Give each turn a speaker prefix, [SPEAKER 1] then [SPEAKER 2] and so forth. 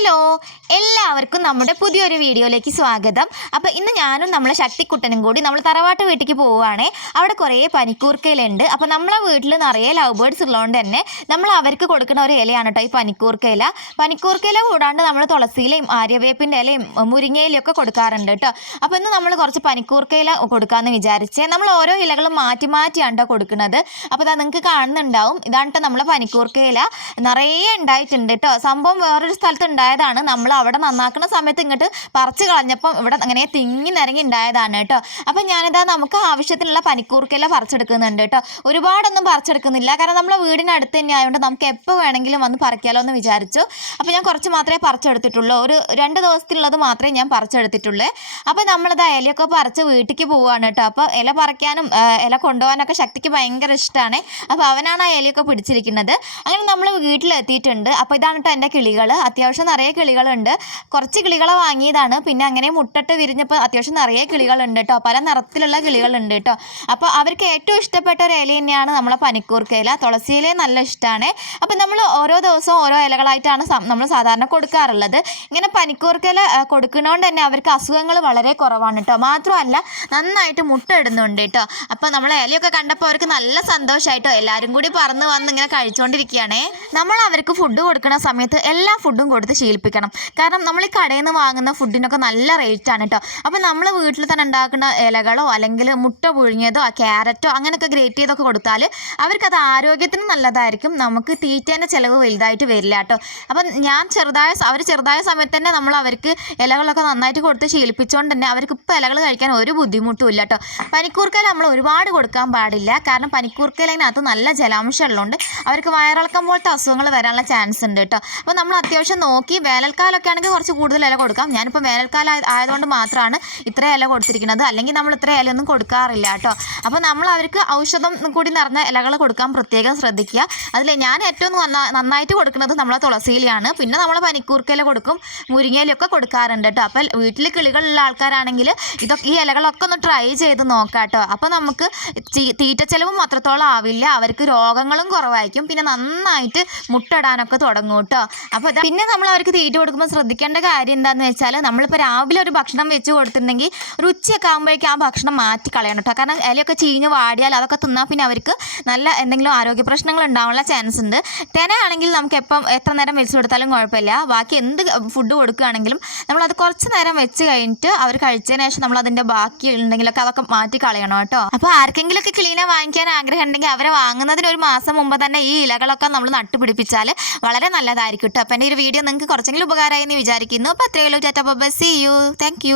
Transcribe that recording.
[SPEAKER 1] Hello എല്ലാവർക്കും നമ്മുടെ പുതിയൊരു വീഡിയോയിലേക്ക് സ്വാഗതം. അപ്പോൾ ഇന്ന് ഞാനും നമ്മളെ ശക്തിക്കുട്ടനും കൂടി നമ്മൾ തറവാട്ട് വീട്ടിലേക്ക് പോവുകയാണേ. അവിടെ കുറേ പനിക്കൂർക്കയിലുണ്ട്. അപ്പോൾ നമ്മളെ വീട്ടിൽ നിറയെ ലവ് ബേർഡ്സ് ഉള്ളതുകൊണ്ട് തന്നെ നമ്മൾ അവർക്ക് കൊടുക്കുന്ന ഒരു ഇലയാണ് കേട്ടോ ഈ പനിക്കൂർക്കയില പനിക്കൂർക്കയില കൂടാണ്ട് നമ്മൾ തുളസിയിലയും ആര്യവേപ്പിന്റെ ഇലയും മുരിങ്ങയിലയും ഒക്കെ കൊടുക്കാറുണ്ട് കേട്ടോ അപ്പോൾ ഇന്ന് നമ്മൾ കുറച്ച് പനിക്കൂർക്കയില കൊടുക്കാമെന്ന് വിചാരിച്ചേ. നമ്മൾ ഓരോ ഇലകളും മാറ്റി മാറ്റിയാണ് കേട്ടോ കൊടുക്കുന്നത്. അപ്പോൾ ഇതാ നിങ്ങൾക്ക് കാണുന്നുണ്ടാവും. ഇതാണ് കേട്ടോ നമ്മളെ പനിക്കൂർക്കയില നിറയെ ഉണ്ടായിട്ടുണ്ട് കേട്ടോ സംഭവം വേറൊരു സ്ഥലത്ത് ഉണ്ടായതാണ്. നമ്മൾ അവിടെ നന്നാക്കുന്ന സമയത്ത് ഇങ്ങോട്ട് പറിച്ച് കളഞ്ഞപ്പം ഇവിടെ അങ്ങനെ തിങ്ങി നിരങ്ങി ഉണ്ടായതാണ് കേട്ടോ. അപ്പം ഞാനിതാ നമുക്ക് ആവശ്യത്തിനുള്ള പനിക്കൂർക്കയില പറിച്ചെടുക്കുന്നുണ്ട് കേട്ടോ. ഒരുപാടൊന്നും പറിച്ചെടുക്കുന്നില്ല. കാരണം നമ്മളെ വീടിനടുത്ത് തന്നെ ആയതുകൊണ്ട് നമുക്ക് എപ്പോൾ വേണമെങ്കിലും വന്ന് പറിക്കാലോ എന്ന് വിചാരിച്ചു. അപ്പോൾ ഞാൻ കുറച്ച് മാത്രമേ പറിച്ചെടുത്തിട്ടുള്ളൂ. ഒരു രണ്ട് ദിവസത്തിനുള്ളത് മാത്രമേ ഞാൻ പറിച്ചെടുത്തിട്ടുള്ളൂ. അപ്പോൾ നമ്മളിത് ഇലയൊക്കെ പറിച്ച് വീട്ടിലേക്ക് പോവുകയാണ് കേട്ടോ. അപ്പോൾ ഇല പറിക്കാനും ഇല കൊണ്ടുപോകാനൊക്കെ ശക്തിക്ക് ഭയങ്കര ഇഷ്ടമാണ് അപ്പോൾ അവനാണ് ആ ഇലയൊക്കെ പിടിച്ചിരിക്കുന്നത്. അങ്ങനെ നമ്മൾ വീട്ടിലെത്തിയിട്ടുണ്ട്. അപ്പോൾ ഇതാണ് കേട്ടോ എന്റെ കിളികൾ അത്യാവശ്യം നിറയെ കിളികളുണ്ട്. കുറച്ച് കിളികളെ വാങ്ങിയതാണ്. പിന്നെ അങ്ങനെ മുട്ടിട്ട് വിരിഞ്ഞപ്പോൾ അത്യാവശ്യം നിറയെ കിളികളുണ്ട് കേട്ടോ. പല നിറത്തിലുള്ള കിളികളുണ്ട് കേട്ടോ. അപ്പോൾ അവർക്ക് ഏറ്റവും ഇഷ്ടപ്പെട്ട ഒരു ഇല തന്നെയാണ് നമ്മളെ പനിക്കൂർക്കയില തുളസിയിലെ തുളസി നല്ല ഇഷ്ടമാണ് അപ്പോൾ നമ്മൾ ഓരോ ദിവസവും ഓരോ ഇലകളായിട്ടാണ് നമ്മൾ സാധാരണ കൊടുക്കാറുള്ളത്. ഇങ്ങനെ പനിക്കൂർക്കയില കൊടുക്കുന്നതുകൊണ്ട് തന്നെ അവർക്ക് അസുഖങ്ങൾ വളരെ കുറവാണ് കേട്ടോ. മാത്രമല്ല നന്നായിട്ട് മുട്ട ഇടുന്നുണ്ട് കേട്ടോ. അപ്പോൾ നമ്മൾ ഇലയൊക്കെ കണ്ടപ്പോൾ അവർക്ക് നല്ല സന്തോഷമായിട്ടോ എല്ലാവരും കൂടി പറന്ന് വന്ന് ഇങ്ങനെ കഴിച്ചുകൊണ്ടിരിക്കുകയാണേ നമ്മൾ അവർക്ക് ഫുഡ് കൊടുക്കുന്ന സമയത്ത് എല്ലാ ഫുഡും കൊടുത്ത് ശീലിപ്പിക്കണം കാരണം നമ്മൾ ഈ കടയിൽ നിന്ന് വാങ്ങുന്ന ഫുഡിനൊക്കെ നല്ല റേറ്റാണ് കേട്ടോ അപ്പോൾ നമ്മൾ വീട്ടിൽ തന്നെ ഉണ്ടാക്കുന്ന ഇലകളോ അല്ലെങ്കിൽ മുട്ട പുഴുങ്ങിയതോ ക്യാരറ്റോ അങ്ങനെയൊക്കെ ഗ്രേറ്റ് ചെയ്തൊക്കെ കൊടുത്താൽ അവർക്കത് ആരോഗ്യത്തിന് നല്ലതായിരിക്കും. നമുക്ക് തീറ്റേന്റെ ചിലവ് വലുതായിട്ട് വരില്ല കേട്ടോ അപ്പം ഞാൻ ചെറുതായ അവർ ചെറുതായ സമയത്ത് തന്നെ നമ്മൾ അവർക്ക് ഇലകളൊക്കെ നന്നായിട്ട് കൊടുത്ത് ശീലിപ്പിച്ചുകൊണ്ട് തന്നെ അവർക്ക് ഇപ്പോൾ ഇലകൾ കഴിക്കാൻ ഒരു ബുദ്ധിമുട്ടും ഇല്ല കേട്ടോ പനിക്കൂർക്കയില നമ്മൾ ഒരുപാട് കൊടുക്കാൻ പാടില്ല. കാരണം പനിക്കൂർക്കയിലതിനകത്ത് നല്ല ജലാംശം ഉള്ളതുകൊണ്ട് അവർക്ക് വയറിളക്കം പോലത്തെ അസുഖങ്ങൾ വരാനുള്ള ചാൻസ് ഉണ്ട് കേട്ടോ അപ്പോൾ നമ്മൾ അത്യാവശ്യം നോക്കി വേനൽക്കാലമൊക്കെ ആണെങ്കിൽ കുറച്ച് കൂടുതൽ ഇല കൊടുക്കാം. ഞാനിപ്പോൾ വേനൽക്കാലം ആയ- ആയതുകൊണ്ട് മാത്രമാണ് ഇത്ര ഇല കൊടുത്തിരിക്കുന്നത്. അല്ലെങ്കിൽ നമ്മൾ ഇത്ര ഇലയൊന്നും കൊടുക്കാറില്ല കേട്ടോ. അപ്പോൾ നമ്മൾ അവർക്ക് ഔഷധം കൂടി നിറഞ്ഞ ഇലകൾ കൊടുക്കാൻ പ്രത്യേകം ശ്രദ്ധിക്കുക. അതിൽ ഞാൻ ഏറ്റവും നന്നായിട്ട് കൊടുക്കുന്നത് നമ്മളെ തുളസിയിലാണ് പിന്നെ നമ്മൾ പനിക്കൂർക്കയില കൊടുക്കും മുരിങ്ങയിലൊക്കെ കൊടുക്കാറുണ്ട് കേട്ടോ. അപ്പോൾ വീട്ടിൽ കിളികളുള്ള ആൾക്കാരാണെങ്കിൽ ഇതൊക്കെ ഈ ഇലകളൊക്കെ ഒന്ന് ട്രൈ ചെയ്ത് നോക്കാം കേട്ടോ. അപ്പോൾ നമുക്ക് തീറ്റ ചെലവും അത്രത്തോളം ആവില്ല. അവർക്ക് രോഗങ്ങളും കുറവായിരിക്കും. പിന്നെ നന്നായിട്ട് മുട്ടിടാനൊക്കെ തുടങ്ങും കേട്ടോ. അപ്പോൾ പിന്നെ നമ്മൾ അവർക്ക് തീറ്റ കൊടുക്കുമ്പോൾ ശ്രദ്ധിക്കേണ്ട കാര്യം എന്താണെന്ന് വെച്ചാൽ നമ്മളിപ്പോൾ രാവിലെ ഒരു ഭക്ഷണം വെച്ച് കൊടുത്തിട്ടുണ്ടെങ്കിൽ ഒരു ഉച്ചയൊക്കെ ആകുമ്പോഴേക്കും ആ ഭക്ഷണം മാറ്റി കളയണം കേട്ടോ കാരണം ഇലയൊക്കെ ചീഞ്ഞ് വാടിയാൽ അതൊക്കെ തിന്നാൽ പിന്നെ അവർക്ക് നല്ല എന്തെങ്കിലും ആരോഗ്യ പ്രശ്നങ്ങൾ ഉണ്ടാവാനുള്ള ചാൻസ് ഉണ്ട്. ആണെങ്കിൽ നമുക്ക് എപ്പം എത്ര നേരം വെച്ച് കൊടുത്താലും കുഴപ്പമില്ല. ബാക്കി എന്ത് ഫുഡ് കൊടുക്കുകയാണെങ്കിലും നമ്മളത് കുറച്ച് നേരം വെച്ച് കഴിഞ്ഞിട്ട് അവർ കഴിച്ചതിന് ശേഷം നമ്മൾ അതിന്റെ ബാക്കി ഉണ്ടെങ്കിലൊക്കെ അതൊക്കെ മാറ്റി കളയണം കേട്ടോ അപ്പോൾ ആർക്കെങ്കിലുമൊക്കെ ക്ലീനെ വാങ്ങിക്കാൻ ആഗ്രഹം ഉണ്ടെങ്കിൽ അവരെ വാങ്ങുന്നതിന് ഒരു മാസം മുമ്പ് തന്നെ ഈ ഇലകളൊക്കെ നമ്മൾ നട്ടുപിടിപ്പിച്ചാൽ വളരെ നല്ലതായിരിക്കും കേട്ടോ അപ്പോൾ എന്റെ ഒരു വീഡിയോ നിങ്ങൾക്ക് കുറച്ചെങ്കിലും ഉപകാരമായി എന്ന് വിചാരിക്കുന്നു. അപ്പോൾ അത്രയേ ഉള്ളൂ. Tata bye see you thank